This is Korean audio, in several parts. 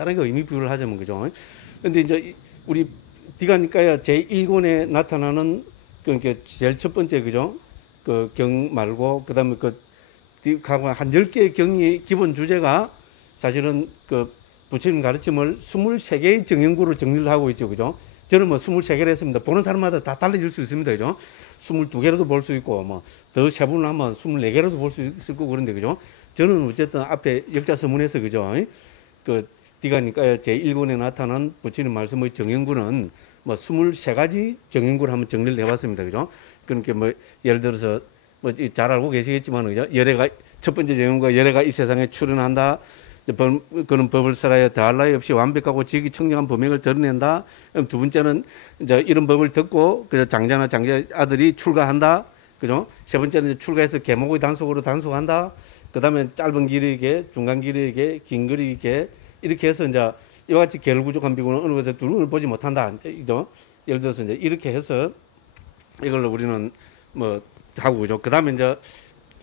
간단하게 의미 부여를 하자면, 그죠? 근데 이제 우리 디가니까야 제1권에 나타나는 그러니까 제일 첫 번째, 그죠? 그 경 말고, 그 다음에 그 한 10개의 경의 기본 주제가 사실은 그 부처님 가르침을 23개의 정연구로 정리를 하고 있죠, 그죠? 저는 뭐 23개를 했습니다. 보는 사람마다 다 달라질 수 있습니다, 그죠? 22개로도 볼 수 있고, 뭐, 더 세분을 하면 24개로도 볼 수 있을 거고, 그런데, 그죠? 저는 어쨌든 앞에 역자서문에서, 그죠? 그, 디가니까 제1권에 나타난 부처님 말씀의 정연구는 뭐 23가지 정연구를 한번 정리를 해봤습니다, 그죠? 그러니까 뭐, 예를 들어서, 뭐, 잘 알고 계시겠지만, 그죠? 첫 번째 정연구가 열애가 이 세상에 출현한다. 그는 법을 설하여 더할 나위 없이 완벽하고 지극히 청량한 범행을 드러낸다. 두 번째는 이제 이런 법을 듣고 그래서 장자나 장자 아들이 출가한다. 그죠? 세 번째는 출가해서 계목의 단속으로 단속한다. 그 다음에 짧은 길이게, 중간 길이게, 긴 길이게 이렇게 해서 이제 이와 같이 계를 부족한 비구는 어느 것에 두루를 보지 못한다. 그죠? 예를 들어서 이제 이렇게 해서 이걸로 우리는 뭐 하고, 그죠? 그 다음에 이제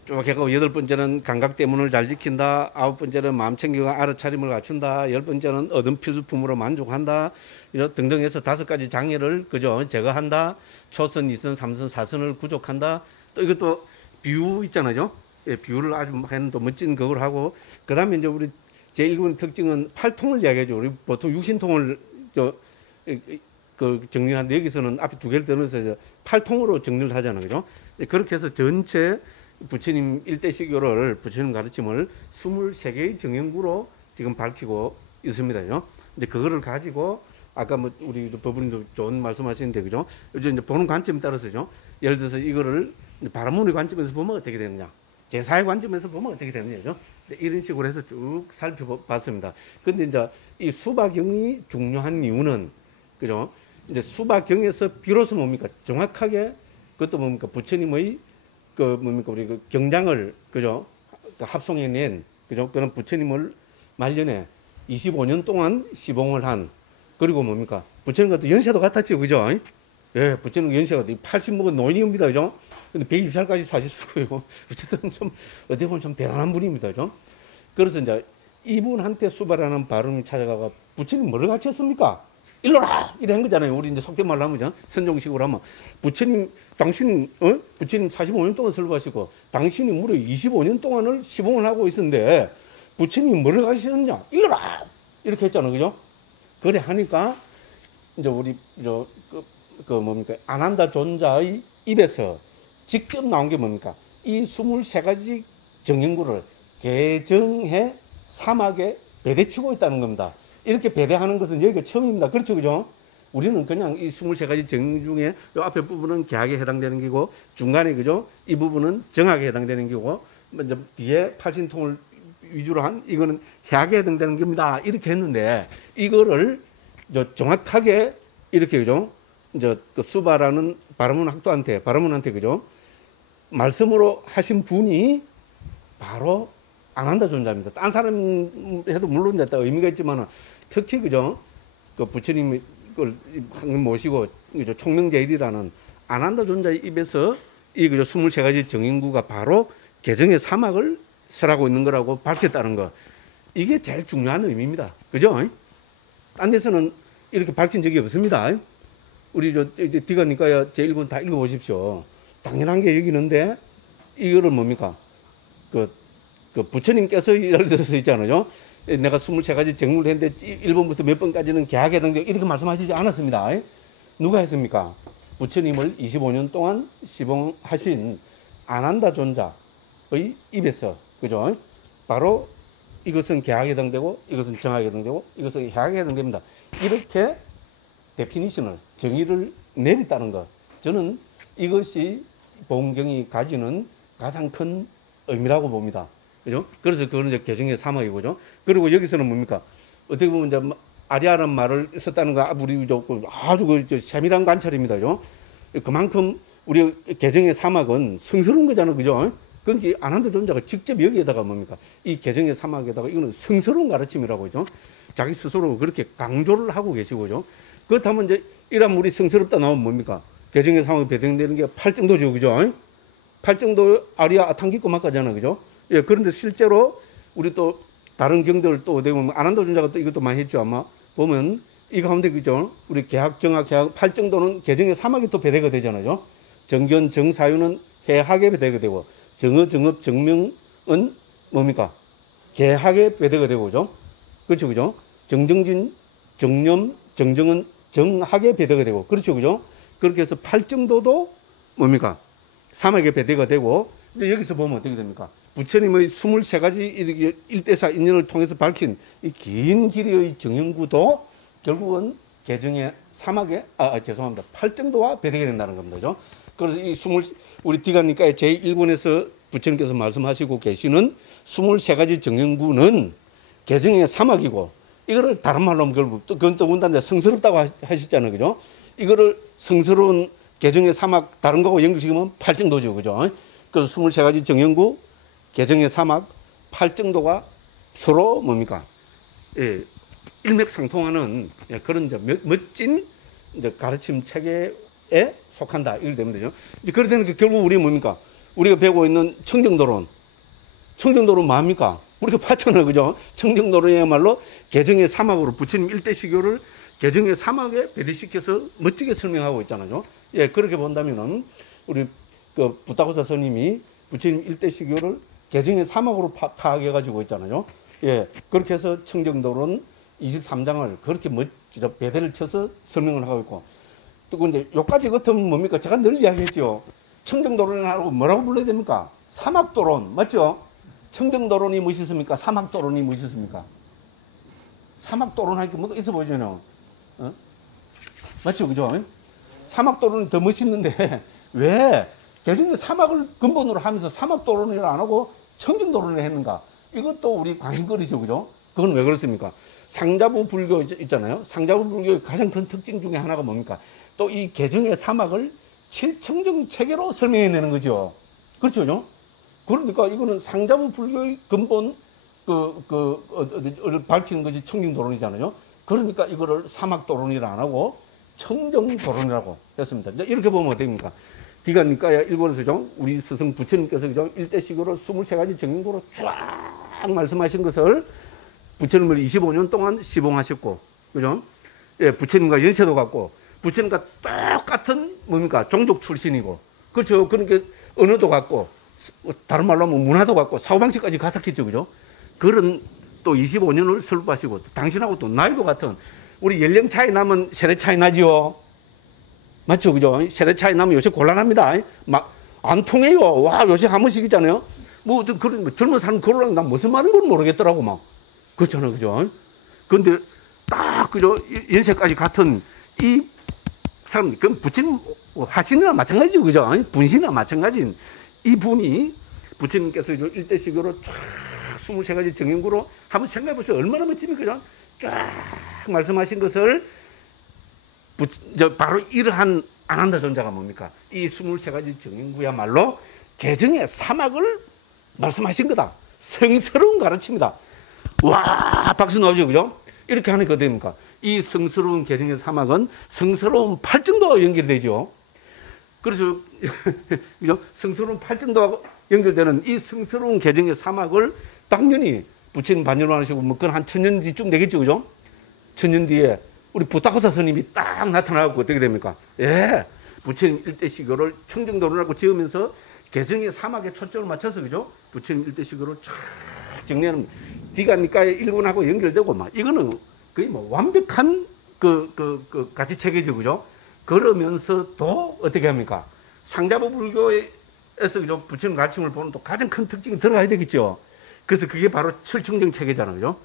쭉 해가고, 8번째는 감각 때문을 잘 지킨다. 9번째는 마음 챙기고 알아차림을 갖춘다. 10번째는 얻은 필수품으로 만족한다. 이런 등등 해서 5가지 장애를, 그죠? 제거한다. 초선, 2선, 3선, 4선을 구족한다. 또 이것도 비유 있잖아요. 예, 비유를 아주 또 멋진 그걸 하고, 그 다음에 이제 우리 제1권 특징은 8통을 이야기하죠. 우리 보통 육신통을 그 정리하는데 여기서는 앞에 2개를 더 넣어서 8통으로 정리를 하잖아요. 그죠? 그렇게 해서 전체 부처님 일대시교를, 부처님 가르침을 23개의 정연구로 지금 밝히고 있습니다. 그죠? 이제 그거를 가지고, 아까 뭐 우리 법원님도 좋은 말씀하시는데, 그죠? 요즘 이제 보는 관점에 따라서죠. 예를 들어서 이거를 바라문의 관점에서 보면 어떻게 되느냐, 제사의 관점에서 보면 어떻게 되느냐죠. 이런 식으로 해서 쭉 살펴봤습니다. 근데 이제 이 수바경이 중요한 이유는, 그죠? 이제 수바경에서 비로소 뭡니까? 정확하게 그것도 뭡니까? 부처님의 우리 그 경장을, 그죠? 합송해낸, 그죠? 그런 부처님을 말년에 25년 동안 시봉을 한, 그리고 뭡니까? 부처님과 또 연세도 같았죠, 그죠? 예, 부처님 연세가 80 먹은 노인입니다, 그죠? 근데 120살까지 사셨고요. 어쨌든 좀, 어떻게 보면 좀 대단한 분입니다, 그죠? 그래서 이제 이분한테 수바라는 발음이 찾아가가 부처님 뭐를 가르쳤습니까? 일로라! 이래 한 거잖아요. 우리 이제 속된 말로 하면, 선종식으로 하면. 부처님, 부처님 45년 동안 설법하시고, 당신이 무려 25년 동안을 시봉을 하고 있었는데, 부처님이 뭐를 가르치셨냐? 일로라! 이렇게 했잖아요. 그죠? 그래 하니까, 이제 우리, 뭡니까? 아난다 존자의 입에서 직접 나온 게 뭡니까? 이 23가지 정연구를 개정해 사막에 배대치고 있다는 겁니다. 이렇게 배대하는 것은 여기가 처음입니다. 그렇죠, 그죠? 우리는 그냥 이 23가지 정 중에 이 앞에 부분은 계약에 해당되는 기고, 중간에, 그죠? 이 부분은 정학에 해당되는 기고, 먼저 뒤에 팔신통을 위주로 한 이거는 해약에 해당되는 겁니다. 이렇게 했는데, 이거를 정확하게 이렇게, 그죠? 이제 그 수바라는 바라문한테, 그죠? 말씀으로 하신 분이 바로 아난다 존자입니다. 딴 사람 해도 물론 의미가 있지만, 특히, 그죠? 그 부처님을 모시고, 그죠? 총명제일이라는 아난다 존자의 입에서 이, 그죠? 23가지 정인구가 바로 개정의 사막을 설하고 있는 거라고 밝혔다는 거. 이게 제일 중요한 의미입니다. 그죠? 딴 데서는 이렇게 밝힌 적이 없습니다. 우리 디가니까야 제1권 다 읽어보십시오. 당연한 게 여기는데, 이거를 뭡니까? 그 부처님께서 예를 들어서 있잖아요. 내가 23가지 정리를 했는데 1번부터 몇 번까지는 계약에 해당되고 이렇게 말씀하시지 않았습니다. 누가 했습니까? 부처님을 25년 동안 시봉하신 아난다 존자의 입에서, 그죠? 바로 이것은 계약에 해당되고, 이것은 정학에 해당되고, 이것은 해약에 해당됩니다. 이렇게 데피니션을, 정의를 내렸다는 것. 저는 이것이 보험경이 가지는 가장 큰 의미라고 봅니다. 그죠? 그래서 그거는 이제 개정의 사막이고죠. 그리고 여기서는 뭡니까? 어떻게 보면 이제 아리아라는 말을 썼다는 거, 우리 아주 그 세밀한 관찰입니다. 그죠? 그만큼 우리 개정의 사막은 성스러운 거잖아요. 그죠? 그러니까 아난다 존자가 직접 여기에다가 뭡니까? 이 개정의 사막에다가 이거는 성스러운 가르침이라고 그죠? 자기 스스로 그렇게 강조를 하고 계시고죠. 그렇다면 이제 이러면 우리 성스럽다 나오면 뭡니까? 개정의 사막에 배정되는 게 8정도죠. 그죠? 8정도 아리아 아탄기꼬마까지잖아요. 그죠? 예, 그런데 실제로 우리 또 다른 경들 또 어디 보면 안한도 전자가 또 이것도 많이 했죠. 아마 보면 이 가운데 그죠. 우리 계학, 정학, 계학, 팔정도는 계정의 사막이 또 배대가 되잖아요. 정견, 정사유는 해학에 배대가 되고 정어, 정업, 정명은 뭡니까? 계학에 배대가 되고 그죠. 그렇죠, 그죠. 정정진, 정념, 정정은 정학에 배대가 되고 그렇죠, 그죠. 그렇게 해서 팔정도도 뭡니까? 사막에 배대가 되고 근데 여기서 보면 어떻게 됩니까? 부처님의 23가지 일대사 인연을 통해서 밝힌 이 긴 길이의 정연구도 결국은 개정의 사막에 죄송합니다. 팔정도와 배대가 된다는 겁니다. 그래서 이 우리 디간니까의 제1권에서 부처님께서 말씀하시고 계시는 23가지 정연구는 개정의 사막이고 이거를 다른 말로 하면 결국 그건 또 원단자 성스럽다고 하셨잖아요. 그죠? 이거를 성스러운 개정의 사막 다른 거하고 연결시키면 팔정도죠. 그죠? 그래서 23가지 정연구 개정의 사막 팔정도가 서로 뭡니까? 예, 일맥상통하는 그런 이제 멋진 이제 가르침 체계에 속한다. 이렇게 되면 되죠. 이제 그렇게 되는 게 결국 우리 뭡니까? 우리가 배우고 있는 청정도론. 청정도론 뭡니까? 우리가 봤잖아요. 그죠? 청정도론이야말로 개정의 사막으로 부처님 일대 시교를 개정의 사막에 배대시켜서 멋지게 설명하고 있잖아요. 예, 그렇게 본다면은 우리 그 부타고사 스님이 부처님 일대 시교를 개정의 사막으로 파악해 가지고 있잖아요. 예, 그렇게 해서 청정도론 23장을 그렇게 멋지게 배대를 쳐서 설명을 하고 있고 또 이제 요까지 같으면 뭡니까? 제가 늘 이야기했죠. 청정도론하고 뭐라고 불러야 됩니까? 사막도론 맞죠? 청정도론이 무엇이 있습니까? 사막도론이 무엇이 있습니까? 사막도론 하니까 뭐가 있어 보이잖아요. 어? 맞죠, 그죠? 사막도론이 더 멋있는데 왜 개정의 사막을 근본으로 하면서 사막도론을 안 하고 청정도론을 했는가? 이것도 우리 관심거리죠, 그죠? 그건 왜 그렇습니까? 상자부 불교 있잖아요. 상자부 불교의 가장 큰 특징 중에 하나가 뭡니까? 또 이 개정의 사막을 칠청정 체계로 설명해내는 거죠. 그렇죠? 그러니까 이거는 상자부 불교의 근본 밝히는 것이 청정도론이잖아요. 그러니까 이거를 사막도론이라 안 하고 청정도론이라고 했습니다. 이렇게 보면 어떻습니까? 디간니까야 일본에서 우리 스승 부처님께서 일대식으로 23가지 정인구로 쫙 말씀하신 것을 부처님을 25년 동안 시봉하셨고, 그죠? 예, 부처님과 연세도 같고, 부처님과 똑같은 뭡니까? 종족 출신이고, 그렇죠? 그러니까 언어도 같고, 다른 말로 하면 문화도 같고, 사고방식까지 같았겠죠, 그죠? 그런 또 25년을 설법하시고, 당신하고 또 나이도 같은, 우리 연령 차이 나면 세대 차이 나지요? 맞죠, 그죠? 세대 차이 나면 요새 곤란합니다. 막 안 통해요. 와, 요새 한 번씩 있잖아요. 뭐 그런 젊은 사람 그러려면 난 무슨 말인 건 모르겠더라고 막. 그렇잖아요, 그죠? 그런데 딱 그죠 연세까지 같은 이 사람, 그럼 부처님 화신이나 마찬가지죠, 그죠? 분신이나 마찬가지인 이 분이 부처님께서 일대식으로 쫙 23가지 정연구로 한번 생각해 보세요. 얼마나 멋집니까, 그죠? 쫙 말씀하신 것을 바로 이러한 아난다 존자가 뭡니까? 이 23가지 정연구야말로 개정의 사막을 말씀하신 거다. 성스러운 가르침이다. 와, 박수 나오죠, 그죠? 이렇게 하니까 어떻게 됩니까? 이 성스러운 개정의 사막은 성스러운 팔정도와 연결이 되죠. 그래서 그죠? 성스러운 팔정도와 연결되는 이 성스러운 개정의 사막을 당연히 부처님 반열만 하시고 뭐 그건 한 1000년 뒤쯤 되겠죠, 그죠? 1000년 뒤에 우리 부타고사 스님이 딱 나타나고 어떻게 됩니까? 예, 부처님 일대시교를 청정도론하고 지으면서 개정의 사막에 초점을 맞춰서 그죠? 부처님 일대시교를 쫙 정리하는 디간니까의 일본하고 연결되고 막 이거는 거의 뭐 완벽한 그 가치 체계죠, 그죠? 그러면서도 어떻게 합니까? 상자부 불교에서 그죠? 부처님 가르침을 보는 또 가장 큰 특징이 들어가야 되겠죠. 그래서 그게 바로 칠청정 체계잖아요, 그죠?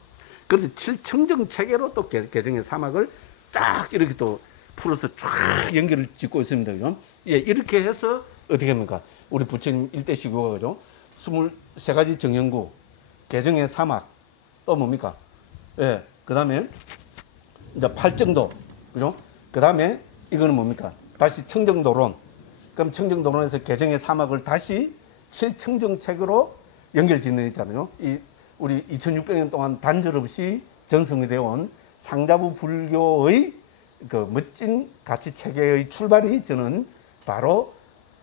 그래서 칠청정 체계로 또 개정의 사막을 딱 이렇게 또 풀어서 쫙 연결을 짓고 있습니다, 그죠? 예, 이렇게 해서 어떻게 합니까? 우리 부처님 일대시교가 그죠? 23가지 정연구, 개정의 사막, 또 뭡니까? 예, 그 다음에 이제 팔정도, 그죠? 그 다음에 이거는 뭡니까? 다시 청정도론. 그럼 청정도론에서 개정의 사막을 다시 칠청정책으로 연결짓는 있잖아요. 이 우리 2600년 동안 단절 없이 전승이 되어 온 상자부 불교의 그 멋진 가치 체계의 출발이 저는 바로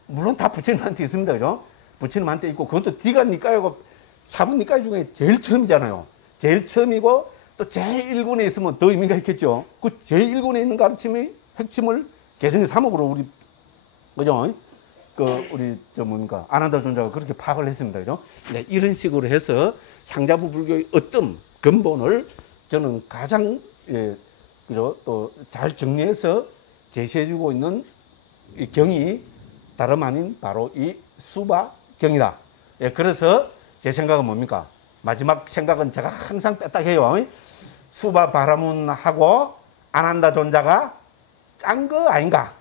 물론 다 부처님한테 있습니다, 그죠? 부처님한테 있고 그것도 디간니까요고 사부니까요 중에 제일 처음이잖아요. 제일 처음이고 또 제1군에 있으면 더 의미가 있겠죠. 그 제1군에 있는 가르침의 핵심을 개정의 3억으로 우리, 그죠? 우리, 뭡니까, 아난다 존자가 그렇게 파악을 했습니다. 그죠? 네, 이런 식으로 해서 상자부 불교의 어떤 근본을 저는 가장, 그죠? 또 잘 정리해서 제시해주고 있는 이 경이 다름 아닌 바로 이 수바경이다. 그래서 제 생각은 뭡니까? 마지막 생각은 제가 항상 빼딱해요. 수바 바라문하고 아난다 존자가 짠 거 아닌가?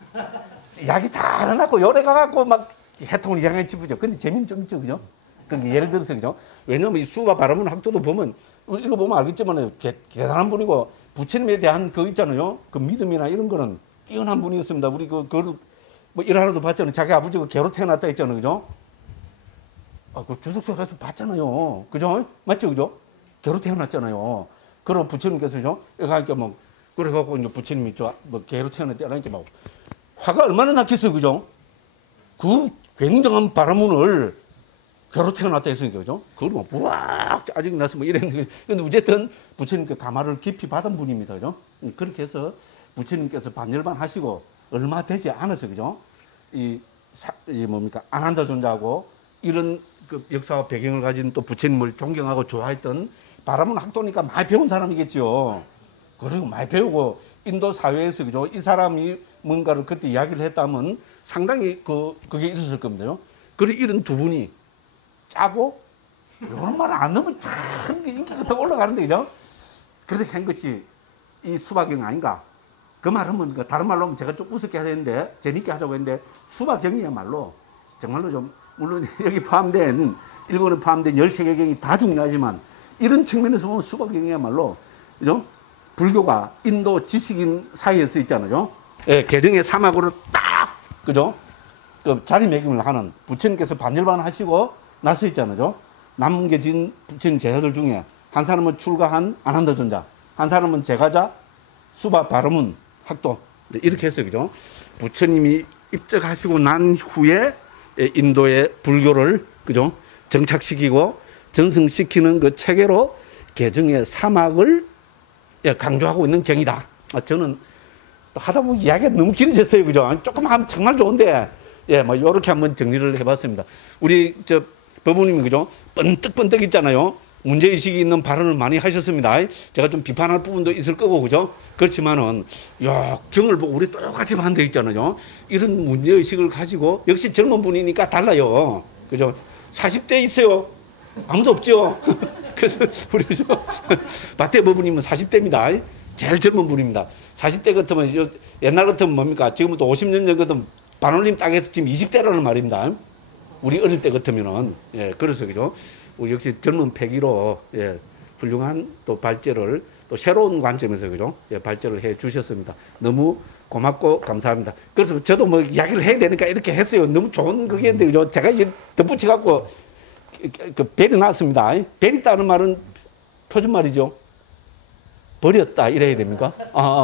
이야기 잘 해놨고 요래 가갖고 막 해통을 이야기해 짚으죠. 근데 재미는 좀 있죠, 그죠? 그러니까 예를 들어서, 그죠? 왜냐면 이 수바 바라문 학도도 보면, 이거 보면 알겠지만 대단한 분이고, 부처님에 대한 그 있잖아요. 그 믿음이나 이런 거는 뛰어난 분이었습니다. 우리 뭐 일하러도 봤잖아요. 자기 아버지가 개로 태어났다 했잖아요, 그죠? 그 주석서에서 봤잖아요. 그죠? 맞죠, 그죠? 개로 태어났잖아요. 그리고 부처님께서, 그죠? 그러니까 뭐, 그래갖고 이제 부처님이 뭐 개로 태어났다 이러니까 막 화가 얼마나 났겠어요, 그죠? 그 굉장한 바라문을 개로 태어났다 했으니까, 그죠? 그걸 막 부악 짜증이 나서 뭐 이랬는데, 근데 어쨌든 부처님께 감화를 깊이 받은 분입니다, 그죠? 그렇게 해서 부처님께서 반열반 하시고 얼마 되지 않아서, 그죠? 이 뭡니까, 아난다 존자하고 이런 그 역사와 배경을 가진 또 부처님을 존경하고 좋아했던 바라문 학도니까 많이 배운 사람이겠죠. 그리고 많이 배우고 인도 사회에서, 그죠? 이 사람이 뭔가를 그때 이야기를 했다면 상당히 그게 있었을 겁니다. 그리고 이런 두 분이 짜고 이런 말을 안 넣으면 참 인기가 더 올라가는데, 그죠? 그렇게 한 것이 이 수바경 아닌가? 그 말은 뭡니까? 다른 말로 하면 제가 좀 우습게 하는데, 재밌게 하자고 했는데, 수바경이야말로 정말로 좀, 물론 여기 포함된, 일본에 포함된 13개 경이 다 중요하지만, 이런 측면에서 보면 수바경이야말로, 그죠? 불교가 인도 지식인 사이에서 있잖아요. 예, 개정의 사막으로 딱, 그죠? 그 자리매김을 하는 부처님께서 반열반 하시고 나서 있잖아요. 남겨진 부처님 제자들 중에 한 사람은 출가한 아난다 존자, 한 사람은 제가자 수바 바라문 학도. 이렇게 해서, 그죠? 부처님이 입적하시고 난 후에 인도의 불교를, 그죠? 정착시키고 전승시키는 그 체계로 개정의 사막을 강조하고 있는 경이다. 저는 하다 보면 이야기가 너무 길어졌어요, 그죠? 조금만 하면 정말 좋은데, 뭐, 요렇게 한번 정리를 해봤습니다. 우리, 법무님이, 그죠? 번뜩번뜩 있잖아요. 문제의식이 있는 발언을 많이 하셨습니다. 제가 좀 비판할 부분도 있을 거고, 그죠? 그렇지만은, 경을 보고 우리 똑같이 반대 있잖아요. 이런 문제의식을 가지고, 역시 젊은 분이니까 달라요. 그죠? 40대 있어요. 아무도 없죠. 그래서 우리 바태 법무님은 40대입니다. 제일 젊은 분입니다. 40대 같으면, 옛날 같으면 뭡니까? 지금부터 50년 전 같으면 반올림 땅에서 지금 20대라는 말입니다. 우리 어릴 때 같으면은, 그래서, 그죠? 역시 젊은 패기로, 훌륭한 또 발제를, 또 새로운 관점에서, 그죠? 발제를 해 주셨습니다. 너무 고맙고 감사합니다. 그래서 저도 뭐 이야기를 해야 되니까 이렇게 했어요. 너무 좋은 그게인데, 그죠? 제가 이제 덧붙여갖고, 벨이 나왔습니다. 벨이 있다는 말은 표준말이죠. 버렸다 이래야 됩니까?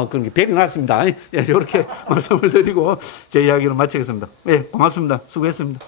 그런 게 벨이 났습니다. 이렇게 말씀을 드리고 제 이야기를 마치겠습니다. 고맙습니다. 수고했습니다.